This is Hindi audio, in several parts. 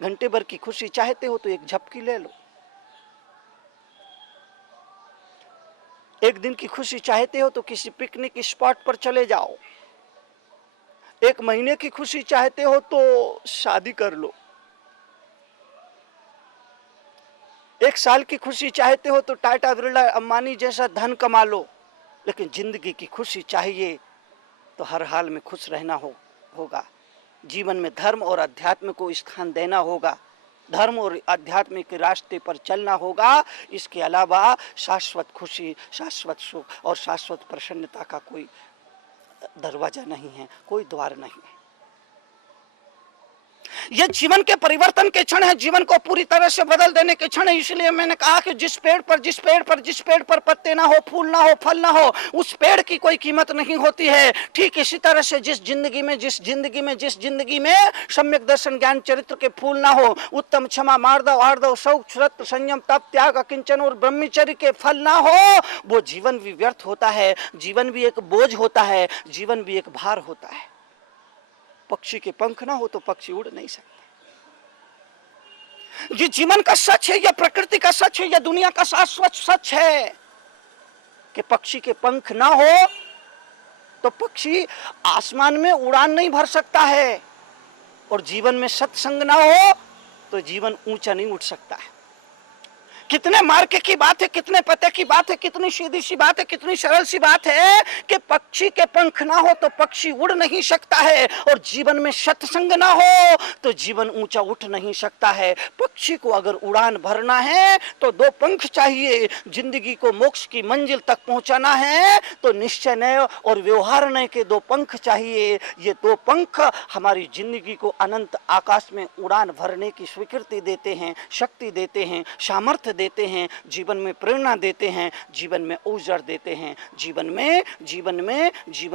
घंटे भर की खुशी चाहते हो तो एक झपकी ले लो। एक दिन की खुशी चाहते हो तो किसी पिकनिक स्पॉट पर चले जाओ। एक महीने की खुशी चाहते हो तो शादी कर लो। एक साल की खुशी चाहते हो तो टाटा बिरला अंबानी जैसा धन कमा लो। लेकिन जिंदगी की खुशी चाहिए तो हर हाल में खुश रहना होगा। जीवन में धर्म और अध्यात्म को स्थान देना होगा। धर्म और आध्यात्म के रास्ते पर चलना होगा। इसके अलावा शाश्वत खुशी, शाश्वत सुख और शाश्वत प्रसन्नता का कोई दरवाजा नहीं है, कोई द्वार नहीं है। यह जीवन के परिवर्तन के क्षण है, जीवन को पूरी तरह से बदल देने के क्षण है। इसलिए मैंने कहा कि जिस पेड़ पर पत्ते ना हो, फूल ना हो, फल ना हो, उस पेड़ की कोई कीमत नहीं होती है। ठीक इसी तरह से जिस जिंदगी में सम्यक दर्शन ज्ञान चरित्र के फूल ना हो, उत्तम क्षमा मार्दव आर्दव शौक श्रत संयम तप त्याग अकिंचन और ब्रह्मचर्य के फल ना हो, वो जीवन भी व्यर्थ होता है, जीवन भी एक बोझ होता है, जीवन भी एक भार होता है। पक्षी के पंख ना हो तो पक्षी उड़ नहीं सकता। ये जीवन का सच है, या प्रकृति का सच है, या दुनिया का शाश्वत सच है कि पक्षी के पंख ना हो तो पक्षी आसमान में उड़ान नहीं भर सकता है, और जीवन में सत्संग ना हो तो जीवन ऊंचा नहीं उठ सकता है। कितने मार्के की बात है, कितने पते की बात है, कितनी सीधी सी बात है, कितनी सरल सी बात है कि पक्षी के पंख ना हो तो पक्षी उड़ नहीं सकता है, और जीवन में सत्संग ना हो तो जीवन ऊंचा उठ नहीं सकता है। पक्षी को अगर उड़ान भरना है तो दो पंख चाहिए। जिंदगी को मोक्ष की मंजिल तक पहुंचाना है तो निश्चय नय और व्यवहार नय के दो पंख चाहिए। ये दो पंख हमारी जिंदगी को अनंत आकाश में उड़ान भरने की स्वीकृति देते हैं, शक्ति देते हैं, सामर्थ्य देते हैं, जीवन में प्रेरणा देते हैं, जीवन में ऊर्जा देते हैं, जीवन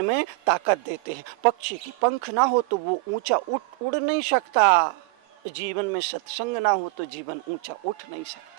में ताकत देते हैं। पक्षी की पंख ना हो तो वो ऊंचा उड़ नहीं सकता। जीवन में सत्संग ना हो तो जीवन ऊंचा उठ नहीं सकता।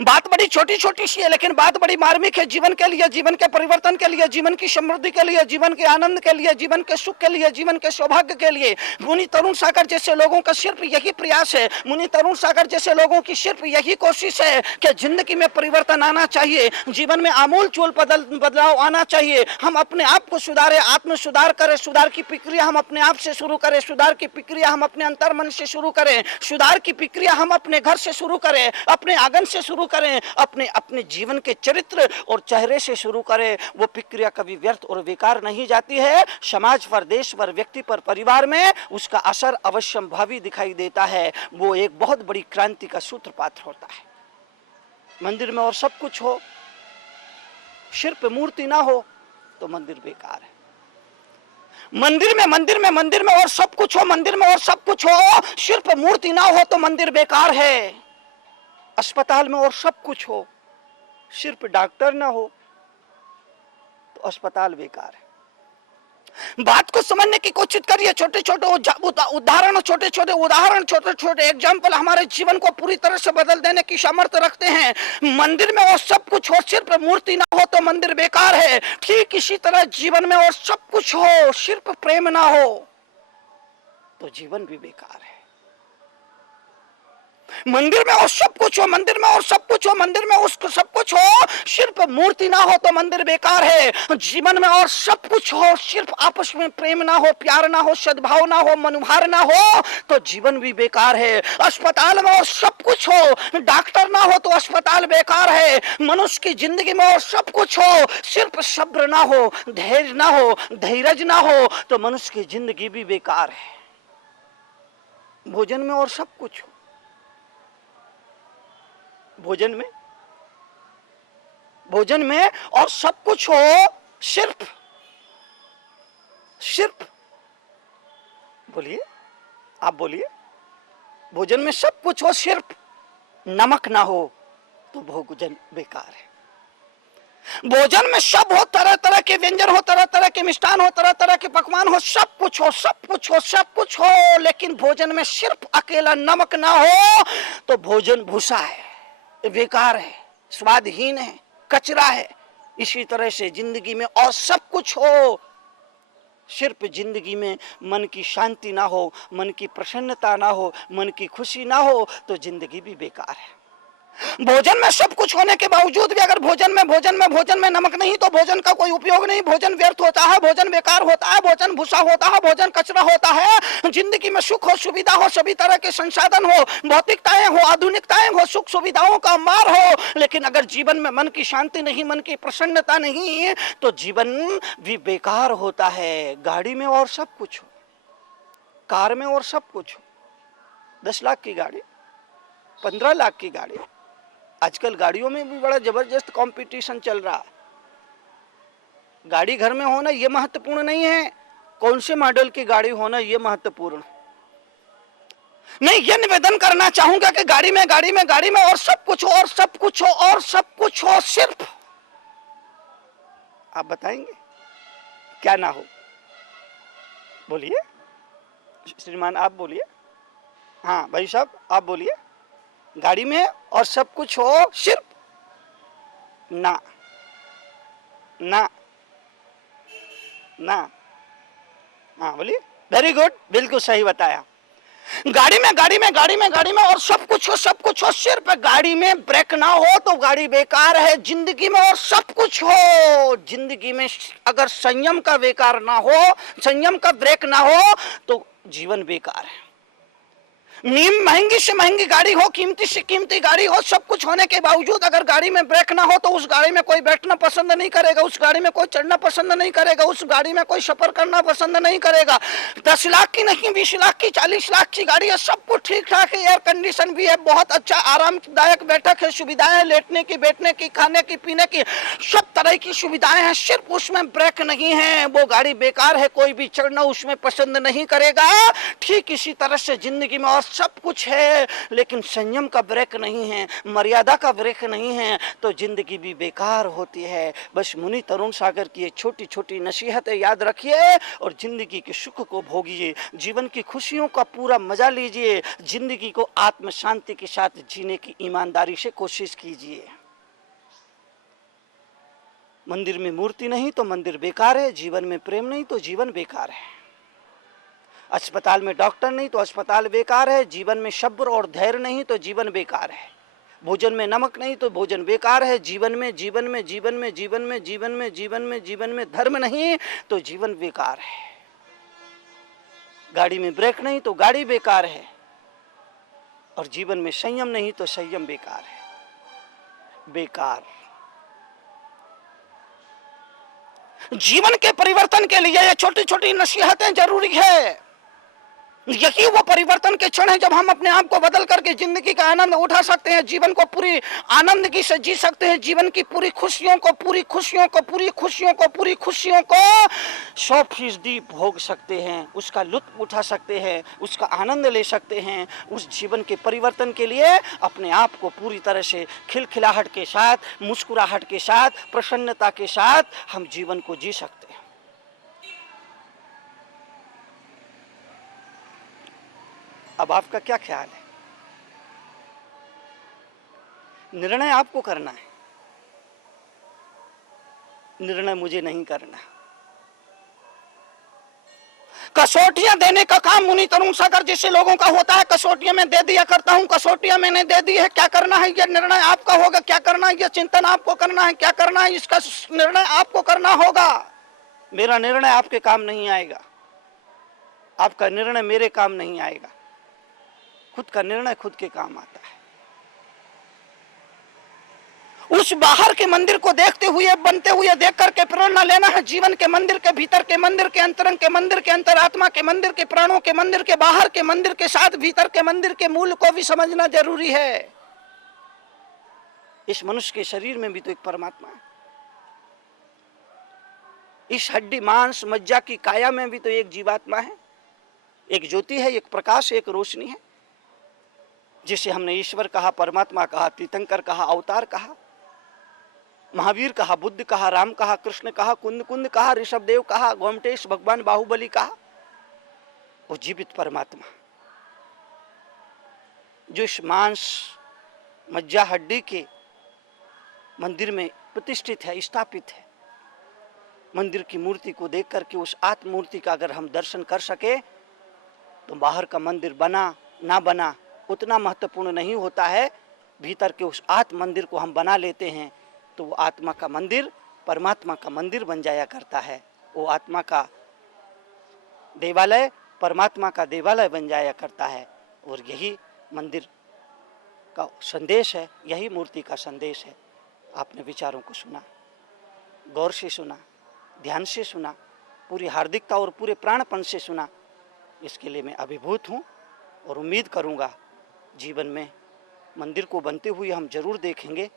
बात बड़ी छोटी छोटी सी है, लेकिन बात बड़ी मार्मिक है। जीवन के लिए, जीवन के परिवर्तन के लिए, जीवन की समृद्धि के लिए, जीवन के आनंद के लिए, जीवन के सुख के लिए, जीवन के सौभाग्य के लिए मुनि तरुण सागर जैसे लोगों का सिर्फ यही प्रयास है। मुनि तरुण सागर जैसे लोगों की सिर्फ यही कोशिश है कि जिंदगी में परिवर्तन आना चाहिए, जीवन में आमूल चूल बदलाव आना चाहिए। हम अपने आप को सुधारे, आत्म सुधार करें, सुधार की प्रक्रिया हम अपने आप से शुरू करें, सुधार की प्रक्रिया हम अपने अंतर मन से शुरू करें, सुधार की प्रक्रिया हम अपने घर से शुरू करें, अपने आंगन से शुरू करें, अपने जीवन के चरित्र और चेहरे से शुरू करें। वो प्रक्रिया कभी व्यर्थ और बेकार नहीं जाती है। समाज पर, देश पर, व्यक्ति पर, परिवार में उसका असर अवश्यम भावी दिखाई देता है। वो एक बहुत बड़ी क्रांति का सूत्रपात होता है। मंदिर में और सब कुछ हो, शिल्प मूर्ति ना हो तो मंदिर बेकार है। मंदिर में और सब कुछ हो, मंदिर में और सब कुछ हो, शिल्प मूर्ति ना हो तो मंदिर बेकार है। अस्पताल में और सब कुछ हो, सिर्फ डॉक्टर ना हो तो अस्पताल बेकार है। बात को समझने की कोशिश करिए। छोटे छोटे उदाहरण, छोटे छोटे एग्जाम्पल हमारे जीवन को पूरी तरह से बदल देने की सामर्थ्य रखते हैं। मंदिर में और सब कुछ हो, सिर्फ मूर्ति ना हो तो मंदिर बेकार है। ठीक इसी तरह जीवन में और सब कुछ हो, सिर्फ प्रेम ना हो तो जीवन भी बेकार है। मंदिर में और सब कुछ हो, मंदिर में और सब कुछ हो, मंदिर में उसको सब कुछ हो, सिर्फ मूर्ति ना हो तो मंदिर बेकार है। जीवन में और सब कुछ हो, सिर्फ आपस में प्रेम ना हो, प्यार ना हो, सद्भाव ना हो, मनोभाव ना हो तो जीवन भी बेकार है। अस्पताल में और सब कुछ हो, डॉक्टर ना हो तो अस्पताल बेकार है। मनुष्य की जिंदगी में और सब कुछ हो, सिर्फ सब्र ना हो, धैर्य ना हो, धैर्य ना हो तो मनुष्य की जिंदगी भी बेकार है। भोजन में और सब कुछ हो, भोजन में और सब कुछ हो, सिर्फ बोलिए, आप बोलिए, भोजन में सब कुछ हो, सिर्फ नमक ना हो तो भोजन बेकार है। भोजन में सब हो, तरह तरह के व्यंजन हो, तरह तरह के मिष्ठान हो, तरह तरह के पकवान हो, सब कुछ हो, सब कुछ हो, लेकिन भोजन में सिर्फ अकेला नमक ना हो तो भोजन भूसा है, बेकार है, स्वादहीन है, कचरा है। इसी तरह से जिंदगी में और सब कुछ हो, सिर्फ जिंदगी में मन की शांति ना हो, मन की प्रसन्नता ना हो, मन की खुशी ना हो तो जिंदगी भी बेकार है। भोजन में सब कुछ होने के बावजूद भी अगर भोजन में नमक नहीं तो भोजन का कोई उपयोग नहीं। भोजन व्यर्थ होता है, भोजन बेकार होता है, भोजन भूसा होता है, भोजन कचरा होता है। जिंदगी में सुख हो, सुविधा हो, सभी तरह के संसाधन हो, भौतिकताएं हो, आधुनिकताएं हो, सुख सुविधाओं का मार हो, लेकिन अगर जीवन में मन की शांति नहीं, मन की प्रसन्नता नहीं तो जीवन भी बेकार होता है। गाड़ी में और सब कुछ हो, कार में और सब कुछ हो, 10 लाख की गाड़ी, 15 लाख की गाड़ी, आजकल गाड़ियों में भी बड़ा जबरदस्त कंपटीशन चल रहा है। गाड़ी घर में होना यह महत्वपूर्ण नहीं है, कौन से मॉडल की गाड़ी होना यह महत्वपूर्ण नहीं। यह निवेदन करना चाहूंगा कि गाड़ी में और सब कुछ हो, और सब कुछ हो, और सब कुछ हो, सिर्फ आप बताएंगे क्या ना हो? बोलिए श्रीमान, आप बोलिए। हाँ भाई साहब आप बोलिए। गाड़ी में और सब कुछ हो, सिर्फ ना ना ना। हाँ बोलिए। वेरी गुड, बिल्कुल सही बताया। गाड़ी में और सब कुछ हो, सब कुछ हो, सिर्फ गाड़ी में ब्रेक ना हो तो गाड़ी बेकार है। जिंदगी में और सब कुछ हो, जिंदगी में अगर संयम का बेकार ना हो, संयम का ब्रेक ना हो तो जीवन बेकार है। महंगी से महंगी गाड़ी हो, कीमती से कीमती गाड़ी हो, सब कुछ होने के बावजूद अगर गाड़ी में ब्रेक ना हो तो उस गाड़ी में कोई बैठना पसंद नहीं करेगा, उस गाड़ी में कोई चढ़ना पसंद नहीं करेगा, उस गाड़ी में कोई सफर करना पसंद नहीं करेगा। 10 लाख की नहीं, 20 लाख की, 40 लाख की गाड़ी है, सब कुछ ठीक ठाक है, एयर कंडीशन भी है, बहुत अच्छा आरामदायक बैठक है, सुविधाएं है, लेटने की, बैठने की, खाने की, पीने की, सब तरह की सुविधाएं हैं, सिर्फ उसमें ब्रेक नहीं है, वो गाड़ी बेकार है, कोई भी चढ़ना उसमें पसंद नहीं करेगा। ठीक इसी तरह से जिंदगी में और सब कुछ है लेकिन संयम का ब्रेक नहीं है, मर्यादा का ब्रेक नहीं है तो जिंदगी भी बेकार होती है। बस मुनि तरुण सागर की ये छोटी छोटी नसीहतें याद रखिए और जिंदगी के सुख को भोगिए, जीवन की खुशियों का पूरा मजा लीजिए, जिंदगी को आत्म शांति के साथ जीने की ईमानदारी से कोशिश कीजिए। मंदिर में मूर्ति नहीं तो मंदिर बेकार है, जीवन में प्रेम नहीं तो जीवन बेकार है, अस्पताल में डॉक्टर नहीं तो अस्पताल बेकार है, जीवन में सब्र और धैर्य नहीं तो जीवन बेकार है, भोजन में नमक नहीं तो भोजन बेकार है, जीवन में धर्म नहीं तो जीवन बेकार है, गाड़ी में ब्रेक नहीं तो गाड़ी बेकार है और जीवन में संयम नहीं तो संयम बेकार है। बेकार। जीवन के परिवर्तन के लिए ये छोटी छोटी नसीहतें जरूरी है। यही वो परिवर्तन के क्षण है जब हम अपने आप को बदल करके जिंदगी का आनंद उठा सकते हैं, जीवन को पूरी आनंदगी से जी सकते हैं, जीवन की पूरी खुशियों को 100% भोग सकते हैं, उसका लुत्फ उठा सकते हैं, उसका आनंद ले सकते हैं। उस जीवन के परिवर्तन के लिए अपने आप को पूरी तरह से खिलखिलाहट के साथ, मुस्कुराहट के साथ, प्रसन्नता के साथ हम जीवन को जी सकते हैं। अब आपका क्या ख्याल है? निर्णय आपको करना है, निर्णय मुझे नहीं करना। कसौटियां देने का काम मुनि तरुण सागर जैसे लोगों का होता है, कसौटियां मैं दे दिया करता हूं, कसौटियां मैंने दे दी है, क्या करना है यह निर्णय आपका होगा, क्या करना है यह चिंतन आपको करना है, क्या करना है इसका निर्णय आपको करना होगा। मेरा निर्णय आपके काम नहीं आएगा, आपका निर्णय मेरे काम नहीं आएगा, खुद का निर्णय खुद के काम आता है। उस बाहर के मंदिर को देखते हुए, बनते हुए देख करके प्रेरणा लेना है, जीवन के मंदिर के भीतर के मंदिर के अंतरंग के मंदिर के अंतरात्मा के मंदिर के प्राणों के मंदिर के बाहर के मंदिर के साथ भीतर के मंदिर के मूल को भी समझना जरूरी है। इस मनुष्य के शरीर में भी तो एक परमात्मा है, इस हड्डी मांस मज्जा की काया में भी तो एक जीवात्मा है, एक ज्योति है, एक प्रकाश, एक रोशनी है, जिसे हमने ईश्वर कहा, परमात्मा कहा, तीर्थंकर कहा, अवतार कहा, महावीर कहा, बुद्ध कहा, राम कहा, कृष्ण कहा, कुंद कुंद कहा, ऋषभदेव कहा, गोमटेश, भगवान बाहुबली कहा। वो जीवित परमात्मा जो इस मांस मज्जा हड्डी के मंदिर में प्रतिष्ठित है, स्थापित है, मंदिर की मूर्ति को देख करके उस आत्म मूर्ति का अगर हम दर्शन कर सके तो बाहर का मंदिर बना ना बना उतना महत्वपूर्ण नहीं होता है। भीतर के उस आत्म मंदिर को हम बना लेते हैं तो वो आत्मा का मंदिर परमात्मा का मंदिर बन जाया करता है। वो आत्मा का देवालय परमात्मा का देवालय बन जाया करता है। और यही मंदिर का संदेश है, यही मूर्ति का संदेश है। आपने विचारों को सुना, गौर से सुना, ध्यान से सुना, पूरी हार्दिकता और पूरे प्राणपन से सुना। इसके लिए मैं अभिभूत हूँ और उम्मीद करूँगा जीवन में मंदिर को बनते हुए हम जरूर देखेंगे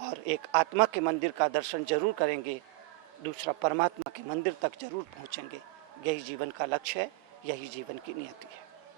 और एक आत्मा के मंदिर का दर्शन जरूर करेंगे, दूसरा परमात्मा के मंदिर तक जरूर पहुँचेंगे। यही जीवन का लक्ष्य है, यही जीवन की नियति है।